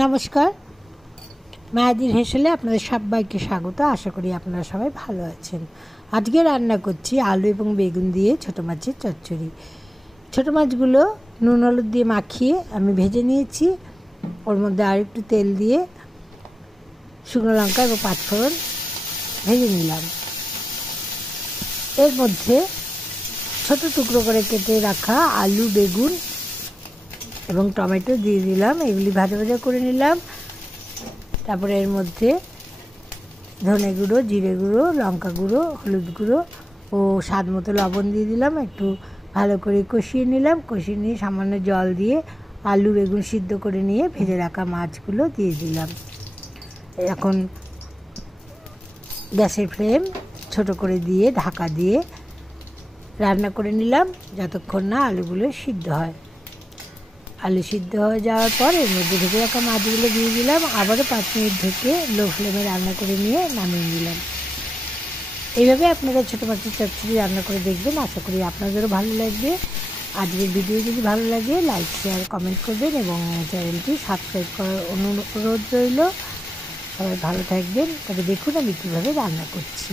নমস্কার, মায়াদির হেসেলে আপনাদের সবাইকে স্বাগত। আশা করি আপনারা সবাই ভালো আছেন। আজকে রান্না করছি আলু এবং বেগুন দিয়ে ছোটো মাছের চচ্চড়ি। ছোটো মাছগুলো নুন হলুদ দিয়ে মাখিয়ে আমি ভেজে নিয়েছি। ওর মধ্যে আর একটু তেল দিয়ে শুকনো লঙ্কা এবং পাঁচফোড়ন ভেজে নিলাম। এর মধ্যে ছোটো টুকরো করে কেটে রাখা আলু, বেগুন এবং টমেটো দিয়ে দিলাম। এগুলি ভাজা ভাজা করে নিলাম। তারপরে এর মধ্যে ধনে গুঁড়ো, জিরে গুঁড়ো, লঙ্কা গুঁড়ো, হলুদ গুঁড়ো ও স্বাদ মতো লবণ দিয়ে দিলাম। একটু ভালো করে কষিয়ে নিলাম। কষিয়ে নিয়ে সামান্য জল দিয়ে আলু বেগুন সিদ্ধ করে নিয়ে ভেজে রাখা মাছগুলো দিয়ে দিলাম। এখন গ্যাসের ফ্লেম ছোট করে দিয়ে ঢাকা দিয়ে রান্না করে নিলাম যতক্ষণ না আলুগুলো সিদ্ধ হয়। আলু সিদ্ধ হয়ে যাওয়ার পর এর মধ্যে ভেজে রাখা মাছগুলো দিয়ে দিলাম। আবারও 5 মিনিট ঢেকে লো ফ্লেমে রান্না করে নিয়ে নামিয়ে নিলাম। এইভাবে আপনারা ছোটো মাছের চচ্চড়ি রান্না করে দেখবেন। আশা করি আপনাদেরও ভালো লাগবে। আজকের ভিডিও যদি ভালো লাগে লাইক, শেয়ার, কমেন্ট করবেন এবং চ্যানেলটি সাবস্ক্রাইব করার অনুরোধ রইল। সবাই ভালো থাকবেন। তবে দেখুন আমি কীভাবে রান্না করছি।